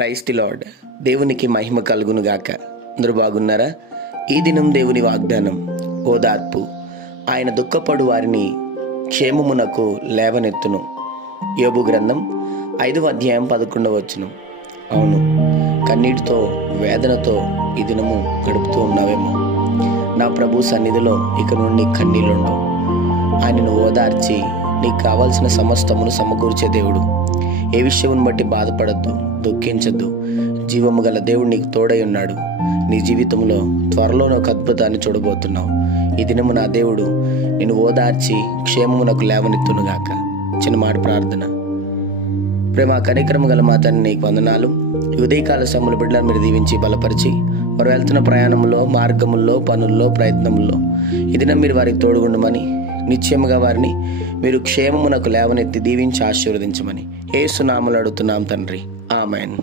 Praise the lord. దేవునికి మహిమ కలుగును గాక. అందరూ బాగున్నారా? ఈ దినం దేవుని వాగ్దానం ఓదార్పు. ఆయన దుఃఖపడు వారిని క్షేమమునకు లేవనెత్తును. యోబు గ్రంథం 5వ అధ్యాయం 11వ వచనం. అవును, కన్నీటితో వేదనతో ఈ దినము గడుపుతూ ఉన్నావేమో. నా ప్రభు సన్నిధిలో ఇక నుండి కన్నీళ్ళుండవు. ఆయనను ఓదార్చి నీకు కావాల్సిన సమస్తమును సమకూర్చే దేవుడు. ఏ విషయం బట్టి బాధపడద్దు, దుఃఖించద్దు. జీవము గల దేవుడు నీకు తోడై ఉన్నాడు. నీ జీవితంలో త్వరలోనే ఒక అద్భుతాన్ని చూడబోతున్నావు. ఈ దినము నా దేవుడు నిన్ను ఓదార్చి క్షేమమునకు లేవనెత్తునుగాక. చిన్న మాట ప్రార్థన. ప్రేమ కనికరము గల మా తండ్రి, నీకు వందనాలు. ఈ ఉదయకాల సమయంలో బిడ్డలను మీరు దీవించి బలపరిచి వారు వెళ్తున్న ప్రయాణంలో, మార్గముల్లో, పనుల్లో, ప్రయత్నంలో ఈ దినం మీరు వారికి తోడుగుండమని, నిశ్చయముగా వారిని మీరు క్షేమమునకు లేవనెత్తి దీవించి ఆశీర్వదించమని యేసు నామములో అడుగుతున్నాం తండ్రి. ఆమెన్.